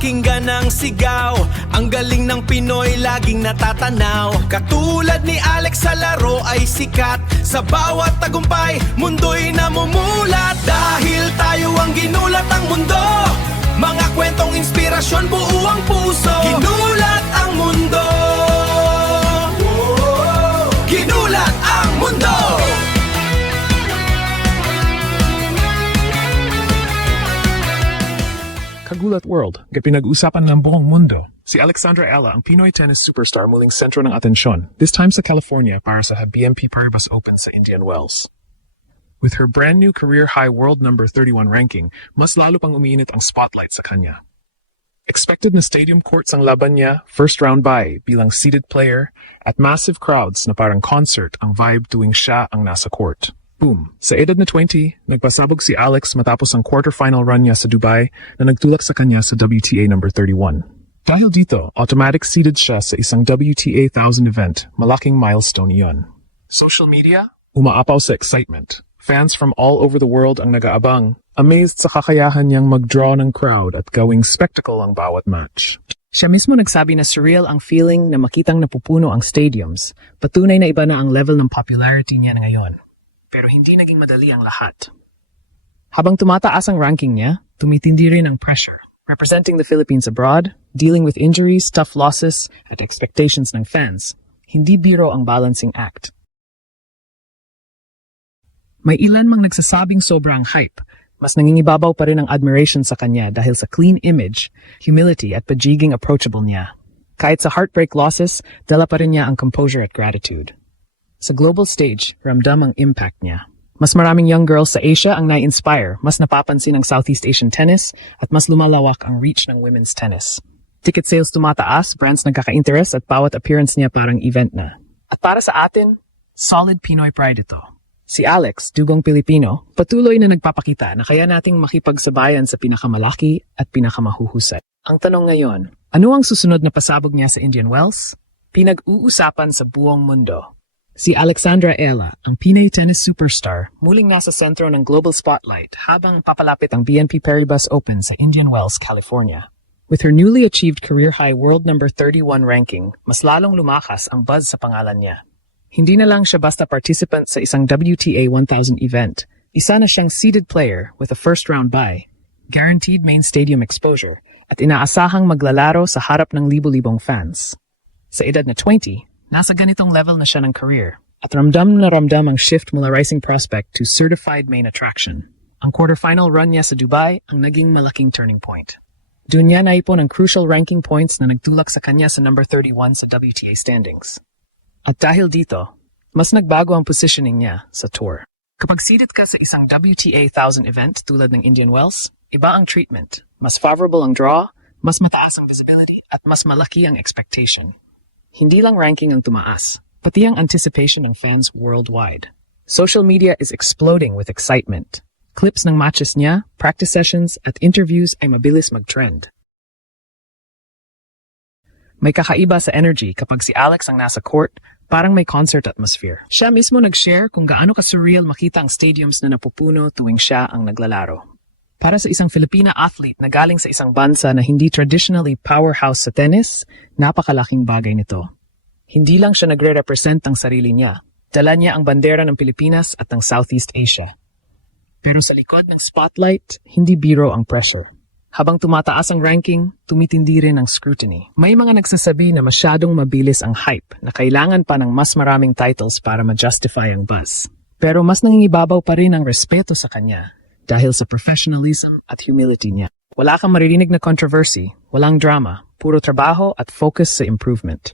Pakinggan ang sigaw, ang galing ng Pinoy laging natatanaw. Katulad ni Alex sa laro ay sikat, sa bawat tagumpay mundo'y namumulat. Dahil tayo ang ginulat ang mundo, mga kwentong inspirasyon buo ang puso. Ginulat ang mundo, ginulat ang mundo. Kagulat World, pinag-usapan ng buong mundo. Si Alexandra Ella, ang Pinoy tennis superstar muling sentro ng atensyon, this time sa California para sa BNP Paribas Open sa Indian Wells. With her brand new career-high world number 31 ranking, mas lalo pang umiinit ang spotlight sa kanya. Expected na stadium courts ang laban niya, first round bye bilang seeded player, at massive crowds na parang concert ang vibe tuwing siya ang nasa court. Boom! Sa edad na 20, nagpasabog si Alex matapos ang quarterfinal run niya sa Dubai na nagtulak sa kanya sa WTA number 31. Dahil dito, automatic seeded siya sa isang WTA 1000 event, malaking milestone iyon. Social media? Umaapaw sa excitement. Fans from all over the world ang nag-aabang, amazed sa kakayahan niyang mag-draw ng crowd at gawing spectacle ang bawat match. Siya mismo nagsabi na surreal ang feeling na makitang napupuno ang stadiums, patunay na iba na ang level ng popularity niya na ngayon. Pero hindi naging madali ang lahat. Habang tumataas ang ranking niya, tumitindi rin ang pressure. Representing the Philippines abroad, dealing with injuries, tough losses, at expectations ng fans, hindi biro ang balancing act. May ilan mang nagsasabing sobrang hype, mas nangingibabaw pa rin ang admiration sa kanya dahil sa clean image, humility at pagiging approachable niya. Kahit sa heartbreak losses, dala pa rin niya ang composure at gratitude. Sa global stage, ramdam ang impact niya. Mas maraming young girls sa Asia ang nai-inspire, mas napapansin ang Southeast Asian tennis, at mas lumalawak ang reach ng women's tennis. Ticket sales tumataas, brands nagkaka-interest at bawat appearance niya parang event na. At para sa atin, solid Pinoy pride ito. Si Alex, dugong Pilipino, patuloy na nagpapakita na kaya nating makipagsabayan sa pinakamalaki at pinakamahuhusay. Ang tanong ngayon, ano ang susunod na pasabog niya sa Indian Wells? Pinag-uusapan sa buong mundo. Si Alexandra Ella, ang Pinoy tennis superstar, muling nasa sentro ng global spotlight habang papalapit ang BNP Paribas Open sa Indian Wells, California. With her newly achieved career-high world number 31 ranking, mas lalong lumakas ang buzz sa pangalan niya. Hindi na lang siya basta participant sa isang WTA 1000 event. Isa na siyang seeded player with a first-round bye, guaranteed main stadium exposure, at inaasahang maglalaro sa harap ng libo-libong fans. Sa edad na 20, nasa ganitong level na siya ng career at ramdam na ramdam ang shift mula rising prospect to certified main attraction. Ang quarterfinal run niya sa Dubai ang naging malaking turning point. Doon niya naipon ang crucial ranking points na nagtulak sa kanya sa number 31 sa WTA standings. At dahil dito, mas nagbago ang positioning niya sa tour. Kapag seeded ka sa isang WTA 1000 event tulad ng Indian Wells, iba ang treatment. Mas favorable ang draw, mas mataas ang visibility, at mas malaki ang expectation. Hindi lang ranking ang tumaas, pati ang anticipation ng fans worldwide. Social media is exploding with excitement. Clips ng matches niya, practice sessions, at interviews ay mabilis mag-trend. May kakaiba sa energy kapag si Alex ang nasa court, parang may concert atmosphere. Siya mismo nag-share kung gaano ka-surreal makita ang stadiums na napupuno tuwing siya ang naglalaro. Para sa isang Filipina athlete na galing sa isang bansa na hindi traditionally powerhouse sa tennis, napakalaking bagay nito. Hindi lang siya nagre-represent ng sarili niya. Dala niya ang bandera ng Pilipinas at ng Southeast Asia. Pero sa likod ng spotlight, hindi biro ang pressure. Habang tumataas ang ranking, tumitindi rin ang scrutiny. May mga nagsasabi na masyadong mabilis ang hype na kailangan pa ng mas maraming titles para ma-justify ang buzz. Pero mas nangingibabaw pa rin ang respeto sa kanya dahil sa professionalism at humility niya. Wala kang maririnig na controversy, walang drama, puro trabaho at focus sa improvement.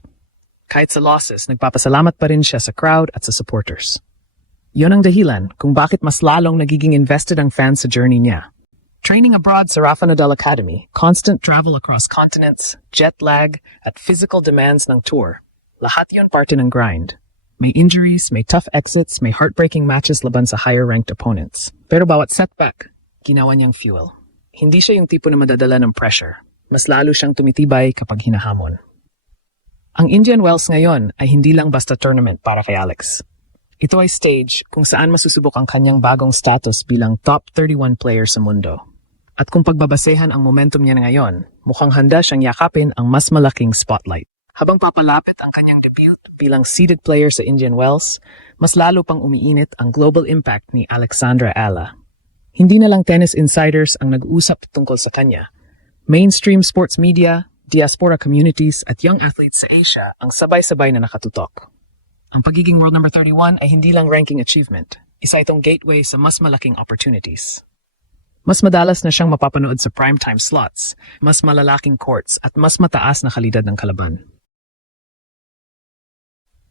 Kahit sa losses, nagpapasalamat pa rin siya sa crowd at sa supporters. Yon ang dahilan kung bakit mas lalong nagiging invested ang fans sa journey niya. Training abroad sa Rafa Nadal Academy, constant travel across continents, jet lag, at physical demands ng tour. Lahat yon parte ng grind. May injuries, may tough exits, may heartbreaking matches laban sa higher-ranked opponents. Pero bawat setback, ginawa niyang fuel. Hindi siya yung tipo na madadala ng pressure. Mas lalo siyang tumitibay kapag hinahamon. Ang Indian Wells ngayon ay hindi lang basta tournament para kay Alex. Ito ay stage kung saan masusubok ang kanyang bagong status bilang top 31 player sa mundo. At kung pagbabasehan ang momentum niya ngayon, mukhang handa siyang yakapin ang mas malaking spotlight. Habang papalapit ang kanyang debut bilang seeded player sa Indian Wells, mas lalo pang umiinit ang global impact ni Alexandra Ala. Hindi na lang tennis insiders ang nag-uusap tungkol sa kanya. Mainstream sports media, diaspora communities at young athletes sa Asia ang sabay-sabay na nakatutok. Ang pagiging world number 31 ay hindi lang ranking achievement. Isa itong gateway sa mas malaking opportunities. Mas madalas na siyang mapapanood sa primetime slots, mas malalaking courts at mas mataas na kalidad ng kalaban.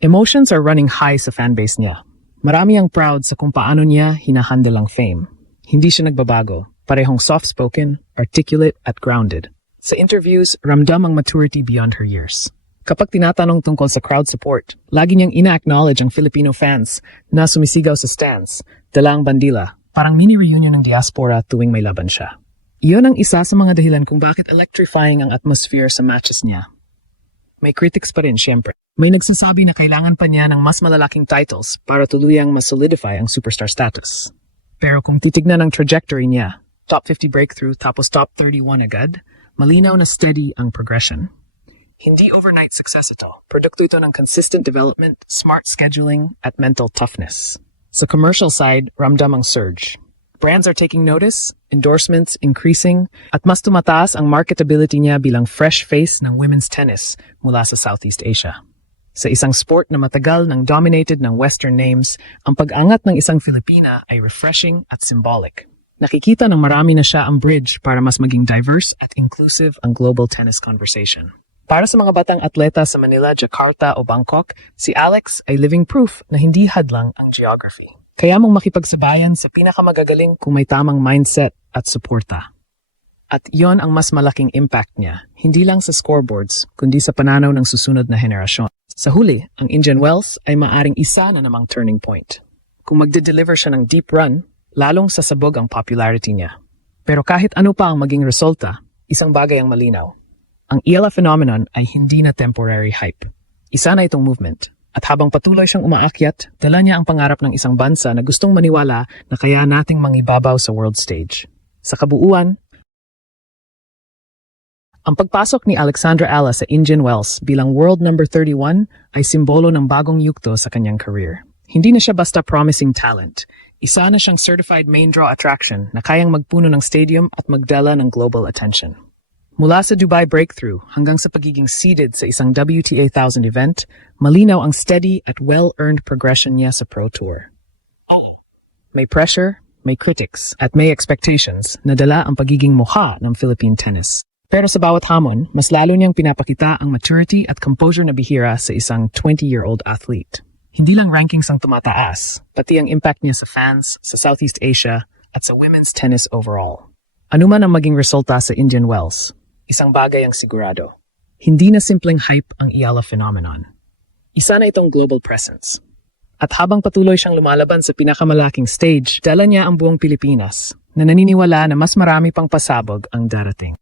Emotions are running high sa fanbase niya. Marami ang proud sa kung paano niya hinahandle ang fame. Hindi siya nagbabago, parehong soft-spoken, articulate at grounded. Sa interviews, ramdam ang maturity beyond her years. Kapag tinatanong tungkol sa crowd support, lagi niyang ina-acknowledge ang Filipino fans na sumisigaw sa stands, dala ang bandila, parang mini-reunion ng diaspora tuwing may laban siya. Iyon ang isa sa mga dahilan kung bakit electrifying ang atmosphere sa matches niya. May critics pa rin, syempre. May nagsasabi na kailangan pa niya ng mas malalaking titles para tuluyang mas-solidify ang superstar status. Pero kung titignan ang trajectory niya, top 50 breakthrough tapos top 31 agad, malinaw na steady ang progression. Hindi overnight success ito. Produkto ito ng consistent development, smart scheduling, at mental toughness. Sa commercial side, ramdam ang surge. Brands are taking notice, endorsements increasing, at mas tumataas ang marketability niya bilang fresh face ng women's tennis mula sa Southeast Asia. Sa isang sport na matagal nang dominated ng Western names, ang pag-angat ng isang Filipina ay refreshing at symbolic. Nakikita ng marami na siya ang bridge para mas maging diverse at inclusive ang global tennis conversation. Para sa mga batang atleta sa Manila, Jakarta o Bangkok, si Alex ay living proof na hindi hadlang ang geography. Kaya mong makipagsabayan sa pinakamagagaling kung may tamang mindset at suporta. At iyon ang mas malaking impact niya, hindi lang sa scoreboards, kundi sa pananaw ng susunod na henerasyon. Sa huli, ang Indian Wells ay maaring isa na namang turning point. Kung magde-deliver siya ng deep run, lalong sasabog ang popularity niya. Pero kahit ano pa ang maging resulta, isang bagay ang malinaw. Ang Ela phenomenon ay hindi na temporary hype. Isa na itong movement. At habang patuloy siyang umaakyat, dala niya ang pangarap ng isang bansa na gustong maniwala na kaya nating mangibabaw sa world stage. Sa kabuuan, ang pagpasok ni Alexandra Ala sa Indian Wells bilang world number 31 ay simbolo ng bagong yugto sa kanyang career. Hindi na siya basta promising talent. Isa na siyang certified main draw attraction na kayang magpuno ng stadium at magdala ng global attention. Mula sa Dubai breakthrough hanggang sa pagiging seeded sa isang WTA 1000 event, malinaw ang steady at well-earned progression niya sa Pro Tour. Oo. May pressure, may critics, at may expectations na dala ang pagiging mukha ng Philippine tennis. Pero sa bawat hamon, mas lalo niyang pinapakita ang maturity at composure na bihira sa isang 20-year-old athlete. Hindi lang rankings ang tumataas, pati ang impact niya sa fans, sa Southeast Asia, at sa women's tennis overall. Ano man ang maging resulta sa Indian Wells, isang bagay ang sigurado. Hindi na simpleng hype ang Iala phenomenon. Isa na itong global presence. At habang patuloy siyang lumalaban sa pinakamalaking stage, dala niya ang buong Pilipinas na naniniwala na mas marami pang pasabog ang darating.